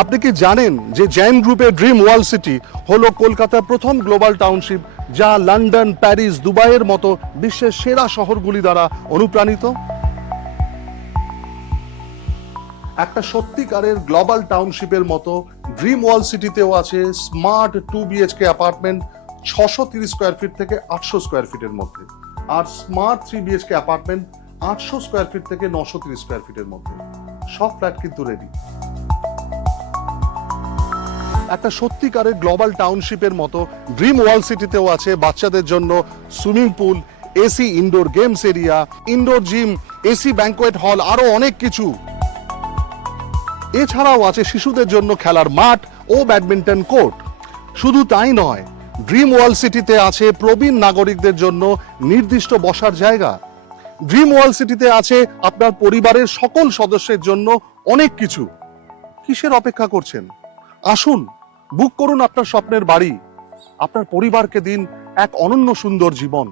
আপনি কি জানেন যে জেন গ্রুপের ড্রিম ওয়ার্ল্ড সিটি হলো কলকাতার প্রথম গ্লোবাল টাউনশিপ, যা লন্ডন, প্যারিস, দুবাইয়ের মতো বিশ্বের সেরা শহরগুলি দ্বারা অনুপ্রাণিত? একটা সত্যিকারের গ্লোবাল টাউনশিপের মতো ড্রিম ওয়ার্ল্ড সিটিতেও আছে smart 2 BHK apartment 630 square feet থেকে 800 স্কোয়ার ফিটের মধ্যে, আর smart 3 BHK apartment 800 square feet থেকে 930 স্কোয়ার ফিটের মধ্যে। সব ফ্ল্যাট কিন্তু রেডি। একটা সত্যিকারের গ্লোবাল টাউনশিপের মতো ড্রিম ওয়ার্ল্ড সিটিতেও আছে বাচ্চাদের জন্য swimming pool, AC indoor games area, indoor gym, AC banquet hall, আরো অনেক কিছু। এছাড়াও আছে শিশুদের জন্য খেলার মাঠ ও ব্যাডমিন্টন কোর্ট। শুধু তাই নয়, ড্রিম ওয়ার্ল্ড সিটিতে আছে প্রবীণ নাগরিকদের জন্য নির্দিষ্ট বসার জায়গা। ড্রিম ওয়ার্ল্ড সিটিতে আছে আপনার পরিবারের সকল সদস্যের জন্য অনেক কিছু। কিসের অপেক্ষা করছেন? আসুন, বুক করুন আপনার স্বপ্নের বাড়ি। আপনার পরিবারকে দিন এক অনন্য সুন্দর জীবন।